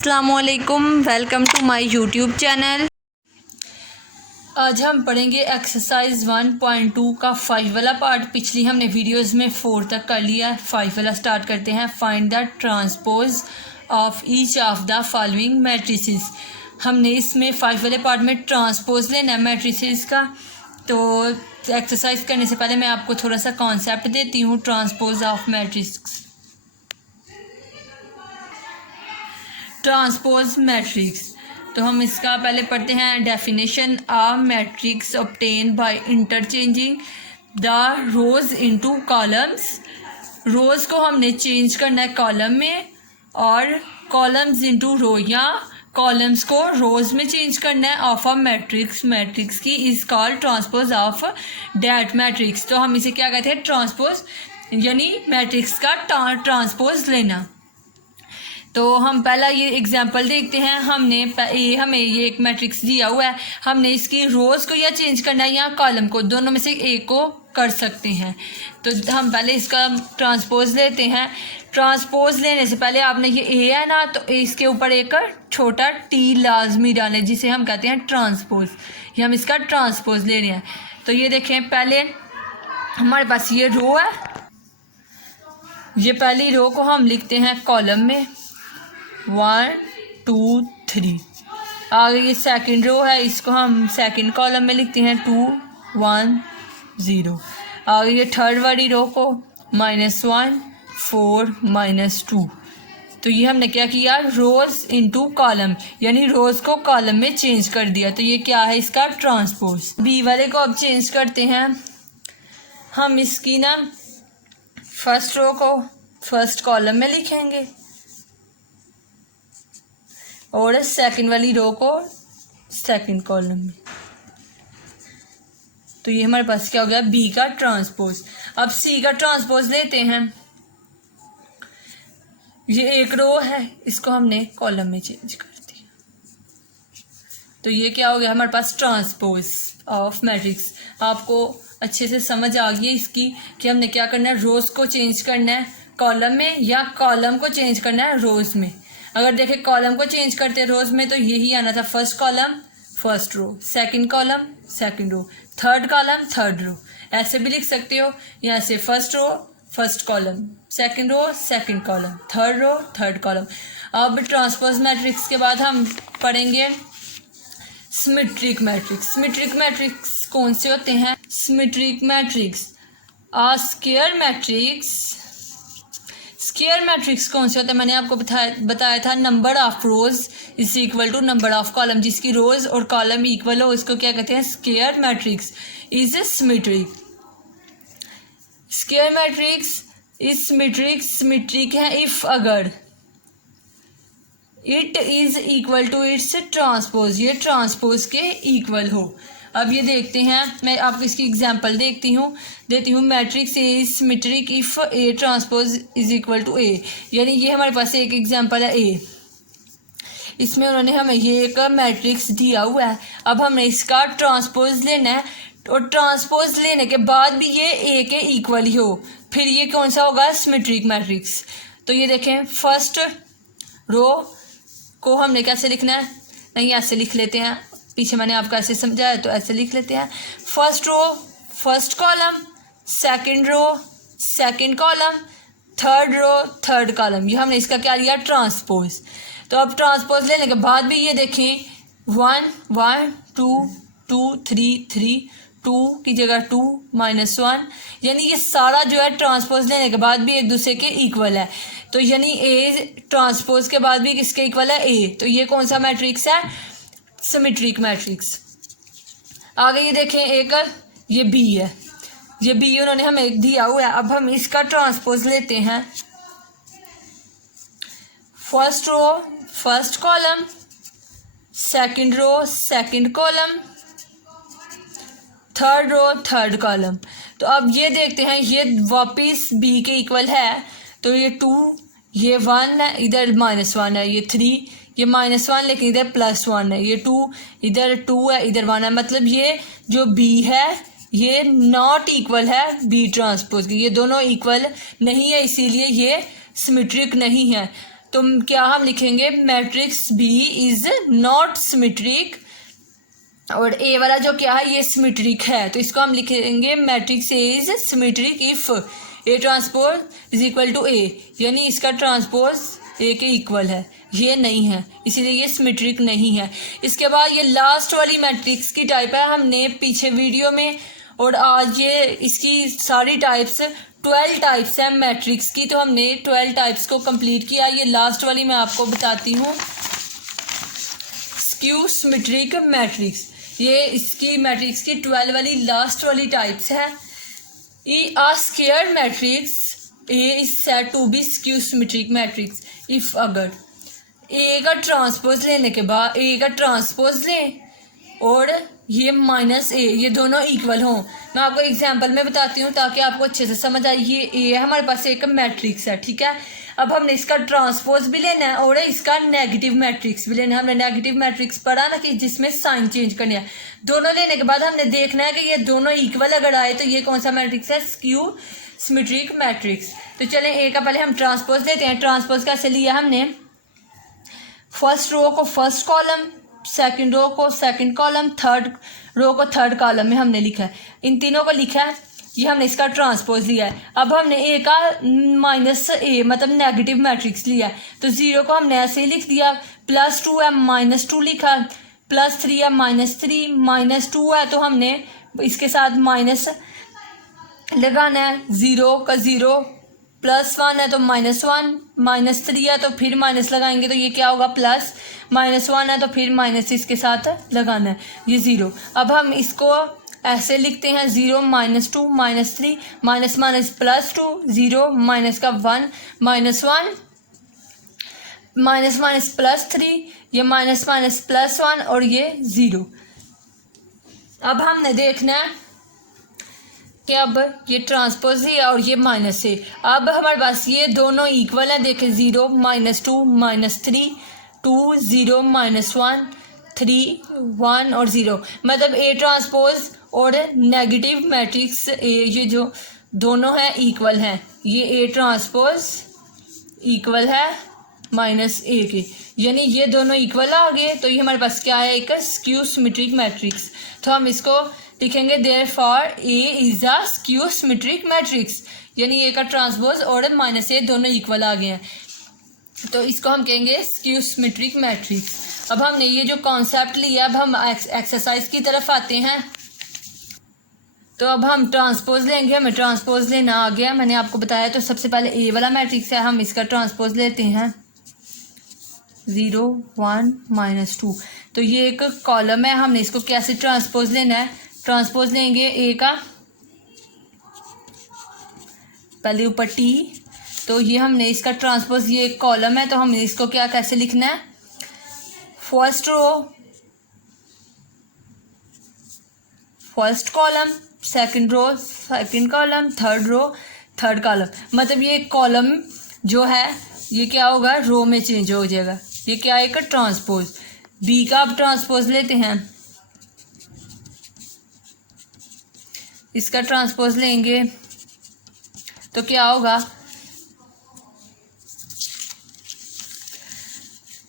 अस्सलामुअलैकुम, welcome to my YouTube channel. आज हम पढ़ेंगे एक्सरसाइज 1.2 का 5 वाला पार्ट। पिछली हमने वीडियोस में 4 तक कर लिया। 5 वाला स्टार्ट करते हैं। Find the transpose of each of the following matrices. हमने इसमें 5 वाले पार्ट में ट्रांसपोज लेना है मैट्रिसेस का। तो एक्सरसाइज करने से पहले मैं आपको थोड़ा सा कॉन्सेप्ट देती हूँ transpose of matrix. Transpose matrix, तो हम इसका पहले पढ़ते हैं definition. A matrix obtained by interchanging the rows into columns. Rows को हमने चेंज करना है कॉलम में, और कॉलम्स इनटू रो या कॉलम्स को रोज में चेंज करना है ऑफ अ मैट्रिक्स। मैट्रिक्स की is called transpose of that matrix. तो हम इसे क्या कहते हैं, ट्रांसपोज, यानी मैट्रिक्स का ट्रांसपोज लेना। तो हम पहला ये एग्जांपल देखते हैं। हमें ये एक मैट्रिक्स दिया हुआ है। हमने इसकी रोज़ को या चेंज करना है या कॉलम को, दोनों में से एक को कर सकते हैं। तो हम पहले इसका ट्रांसपोज लेते हैं। ट्रांसपोज लेने से पहले आपने ये ए है ना, तो इसके ऊपर एक छोटा टी लाजमी डालें, जिसे हम कहते हैं ट्रांसपोज। ये हम इसका ट्रांसपोज ले रहे हैं। तो ये देखें, पहले हमारे पास ये रो है। ये पहली रो को हम लिखते हैं कॉलम में 1 2 3। आगे ये सेकंड रो है, इसको हम सेकंड कॉलम में लिखते हैं 2 1 0। आगे ये थर्ड वाली रो को -1 4 -2। तो ये हमने क्या किया, रोज इनटू कॉलम, यानी रोज को कॉलम में चेंज कर दिया। तो ये क्या है, इसका ट्रांसपोज। बी वाले को अब चेंज करते हैं। हम इसकी ना फर्स्ट रो को फर्स्ट कॉलम में लिखेंगे और सेकंड वाली रो को सेकंड कॉलम में। तो ये हमारे पास क्या हो गया, बी का ट्रांसपोज। अब सी का ट्रांसपोज लेते हैं। ये एक रो है, इसको हमने कॉलम में चेंज कर दिया। तो ये क्या हो गया, हमारे पास ट्रांसपोज ऑफ मैट्रिक्स। आपको अच्छे से समझ आ गई है इसकी कि हमने क्या करना है, रोज को चेंज करना है कॉलम में या कॉलम को चेंज करना है रोज में। अगर देखें कॉलम को चेंज करते रोज में, तो यही आना था, first column first row, second column second row, third column third row. ऐसे भी लिख सकते हो, यहाँ से first row first column, second row second column, third row third column. अब ट्रांसपोज मैट्रिक्स के बाद हम पढ़ेंगे सिमेट्रिक मैट्रिक्स। सिमेट्रिक मैट्रिक्स कौन से होते हैं? सिमेट्रिक मैट्रिक्स आ स्क्वायर मैट्रिक्स। स्क्वायर मैट्रिक्स कौन से होते हैं? मैंने आपको बताया था, number of rows is equal to number of column. जिसकी रोज और कॉलम इक्वल हो, इसको क्या कहते हैं, square matrix is symmetric. Square matrix is symmetric. Symmetric है इफ अगर it is equal to its transpose, ये ट्रांसपोज के इक्वल हो। अब ये देखते हैं, मैं आपको इसकी एग्जांपल देती हूँ। Matrix A is symmetric if A transpose is equal to A. यानी ये हमारे पास एक एग्जांपल है ए। इसमें उन्होंने हमें ये एक मैट्रिक्स दिया हुआ है। अब हमने इसका ट्रांसपोज लेना है, और ट्रांसपोज लेने के बाद भी ये ए के इक्वल ही हो, फिर ये कौन सा होगा, सिमेट्रिक मैट्रिक्स। तो ये देखें, फर्स्ट रो को हमने कैसे लिखना है, नहीं ऐसे लिख लेते हैं, पीछे मैंने आपको ऐसे समझाया तो ऐसे लिख लेते हैं। First row first column, second row second column, third row third column. ये हमने इसका क्या लिया, ट्रांसपोज। तो अब ट्रांसपोज लेने के बाद भी ये देखें, 1 1 2 2 3 3, 2 की जगह 2 -1, यानी ये सारा जो है ट्रांसपोज लेने के बाद भी एक दूसरे के इक्वल है। तो यानी ए ट्रांसपोज के बाद भी किसके इक्वल है, ए। तो ये कौन सा मैट्रिक्स है, सिमेट्रिक मैट्रिक्स। आगे ये देखें, एक ये बी है। ये बी उन्होंने हमें एक दिया हुआ है। अब हम इसका ट्रांसपोज लेते हैं। First row first column, second row second column, third row third column. तो अब ये देखते हैं, ये वापिस बी के इक्वल है। तो ये 2, ये 1 है, इधर -1 है, ये 3, ये -1 लेकिन इधर +1 है, ये 2, इधर 2 है, इधर 1 है। मतलब ये जो बी है ये नॉट इक्वल है बी ट्रांसपोज की। ये दोनों इक्वल नहीं है, इसीलिए ये सिमेट्रिक नहीं है। तो क्या हम लिखेंगे, matrix B is not symmetric, और ए वाला जो क्या है ये सिमेट्रिक है, तो इसको हम लिखेंगे matrix A is symmetric if A transpose is equal to A, यानी इसका ट्रांसपोज ए के इक्वल है, ये नहीं है, इसीलिए ये सिमेट्रिक नहीं है। इसके बाद ये लास्ट वाली मैट्रिक्स की टाइप है, हमने पीछे वीडियो में और आज ये इसकी सारी टाइप्स 12 टाइप्स हैं मैट्रिक्स की, तो हमने 12 टाइप्स को कंप्लीट किया। ये लास्ट वाली मैं आपको बताती हूँ, स्क्यू सिमेट्रिक मैट्रिक्स, ये इसकी मैट्रिक्स की 12 वाली लास्ट वाली टाइप्स है। A square matrix A is said to be skew symmetric matrix if अगर A का ट्रांसपोज लेने के बाद A का ट्रांसपोज लें और ये माइनस ए, ये दोनों इक्वल हों। मैं आपको एग्जांपल में बताती हूँ ताकि आपको अच्छे से समझ आए। ये ए हमारे पास एक मैट्रिक्स है, ठीक है। अब हमने इसका ट्रांसपोज भी लेना है और इसका नेगेटिव मैट्रिक्स भी लेना है। हमने नेगेटिव मैट्रिक्स पढ़ा ना कि जिसमें साइन चेंज करने है। दोनों लेने के बाद हमने देखना है कि ये दोनों इक्वल अगर आए तो ये कौन सा मैट्रिक्स है, स्क्यू सिमेट्रिक मैट्रिक्स। तो चलें ए का पहले हम ट्रांसपोज लेते हैं। ट्रांसपोज कैसे लिया हमने, फर्स्ट रो को फर्स्ट कॉलम, सेकंड रो को सेकंड कॉलम, थर्ड रो को थर्ड कॉलम में हमने लिखा है, इन तीनों को लिखा है। ये हमने इसका ट्रांसपोज लिया है। अब हमने ए का माइनस ए मतलब नेगेटिव मैट्रिक्स लिया है, तो जीरो को हमने ऐसे ही लिख दिया, +2 है -2 लिखा, +3 है -3, -2 है तो हमने इसके साथ माइनस लगाना है, 0 का 0, +1 है तो -1, -3 है तो फिर माइनस लगाएंगे तो ये क्या होगा प्लस, -1 है तो फिर माइनस इसके साथ लगाना है, ये 0। अब हम इसको ऐसे लिखते हैं, 0 -2 -3 माइनस माइनस +2 0 माइनस का 1 -1 माइनस माइनस +3, ये माइनस माइनस +1 और ये 0। अब हमने देखना है कि अब ये ट्रांसपोज है और ये माइनस है। अब हमारे पास ये दोनों इक्वल है, देखें 0 -2 -3 2 0 -1 3 1 और 0, मतलब ए ट्रांसपोज और नेगेटिव मैट्रिक्स ए ये जो दोनों हैं इक्वल हैं। ये ए ट्रांसपोज इक्वल है -a के, यानी ये दोनों इक्वल आ गए। तो ये हमारे पास क्या है, एक स्क्यू सिमेट्रिक मैट्रिक्स। तो हम इसको लिखेंगे therefore A is a skew symmetric matrix, यानी ए का ट्रांसपोज और -a दोनों इक्वल आ गए हैं, तो इसको हम कहेंगे स्क्यू सिमेट्रिक मैट्रिक्स। अब हमने ये जो कॉन्सेप्ट लिया, अब हम एक्सरसाइज की तरफ आते हैं। तो अब हम ट्रांसपोज लेंगे, हमें ट्रांसपोज लेना आ गया, मैंने आपको बताया। तो सबसे पहले ए वाला मैट्रिक्स है, हम इसका ट्रांसपोज लेते हैं, 0 1 -2। तो ये एक कॉलम है, हमने इसको कैसे ट्रांसपोज लेना है, ट्रांसपोज लेंगे ए का पहले ऊपर टी, तो ये हमने इसका ट्रांसपोज, ये एक कॉलम है तो हमने इसको क्या कैसे लिखना है, first row first column, second row second column, third row third column. मतलब ये कॉलम जो है ये क्या होगा, रो में चेंज हो जाएगा। ये क्या है, एक ट्रांसपोज। बी का अब ट्रांसपोज लेते हैं, इसका ट्रांसपोज लेंगे तो क्या होगा,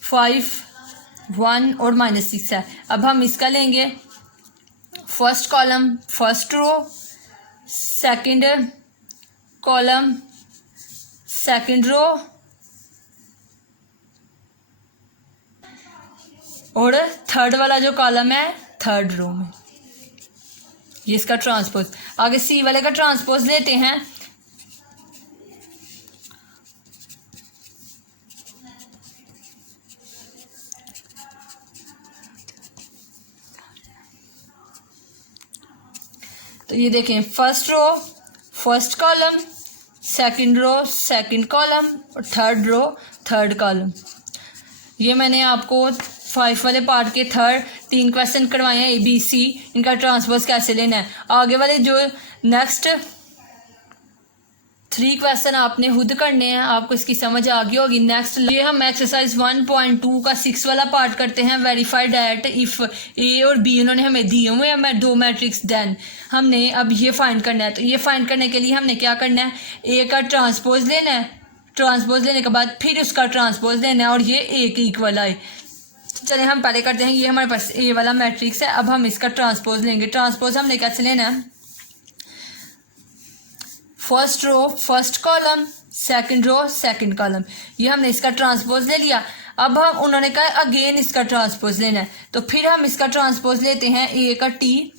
5 1 और -6 है। अब हम इसका लेंगे first column first row, second column second row और थर्ड वाला जो कॉलम है थर्ड रो में, ये इसका ट्रांसपोज। आगे सी वाले का ट्रांसपोज लेते हैं, तो ये देखें first row first column, second row second column और थर्ड रो थर्ड कॉलम। ये मैंने आपको 5 वाले पार्ट के 3 क्वेश्चन करवाए हैं ABC, इनका ट्रांसपोज कैसे लेना है। आगे वाले जो नेक्स्ट 3 क्वेश्चन आपने खुद करने हैं, आपको इसकी समझ आ गई होगी। नेक्स्ट ये हम एक्सरसाइज 1.2 का 6 वाला पार्ट करते हैं, वेरीफाई डैट इफ ए और बी उन्होंने हमें दिए हुए हैं 2 मैट्रिक्स, देन हमने अब ये फाइंड करना है। तो ये फाइंड करने के लिए हमने क्या करना है, ए का ट्रांसपोज लेना है ट्रांसपोज लेने के बाद फिर उसका ट्रांसपोज लेना है और ये ए के इक्वल आए। चलिए हम पहले करते हैं, ये हमारे पास ए वाला मैट्रिक्स है, अब हम इसका ट्रांसपोज लेंगे। ट्रांसपोज हमने कैसे लेना है, first row first column, second row second column, ये हमने इसका ट्रांसपोज ले लिया। अब हम उन्होंने कहा अगेन इसका ट्रांसपोज लेना है, तो फिर हम इसका ट्रांसपोज लेते हैं ए का टी,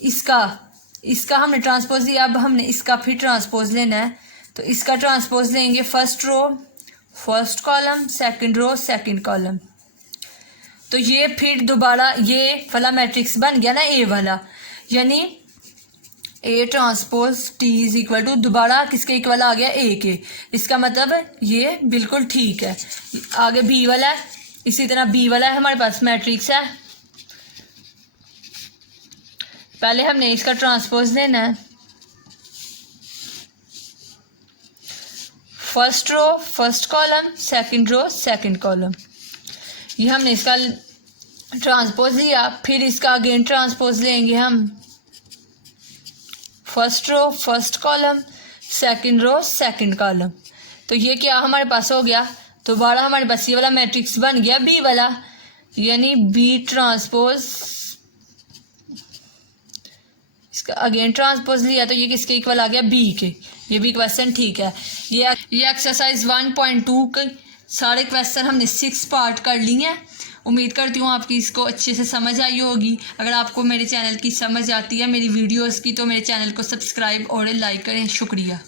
इसका हमने ट्रांसपोज लिया, अब हमने इसका फिर ट्रांसपोज लेना है, तो इसका ट्रांसपोज लेंगे first row first column second row second column. तो ये फिर दोबारा ये वाला मैट्रिक्स बन गया ना ए वाला, यानी A transpose T is equal to दोबारा किसके इक्वल आ गया, ए के। इसका मतलब ये बिल्कुल ठीक है। आगे बी वाला है, इसी तरह बी वाला है हमारे पास मैट्रिक्स है। पहले हमने इसका ट्रांसपोज लेना है, first row first column second row second column, ये हमने इसका ट्रांसपोज लिया, फिर इसका अगेन ट्रांसपोज लेंगे हम, first row first column second row second column. तो ये क्या हमारे पास हो गया, दोबारा हमारे पास ये वाला मैट्रिक्स बन गया बी वाला, यानी बी ट्रांसपोज, इसका अगेन ट्रांसपोज लिया तो ये किसके इक्वल आ गया, बी के। ये भी क्वेश्चन ठीक है। ये एक्सरसाइज 1.2 के सारे क्वेश्चन हमने 6 पार्ट कर लिए हैं। उम्मीद करती हूँ आपकी इसको अच्छे से समझ आई होगी। अगर आपको मेरे चैनल की समझ आती है मेरी वीडियोस की, तो मेरे चैनल को सब्सक्राइब और लाइक करें। शुक्रिया।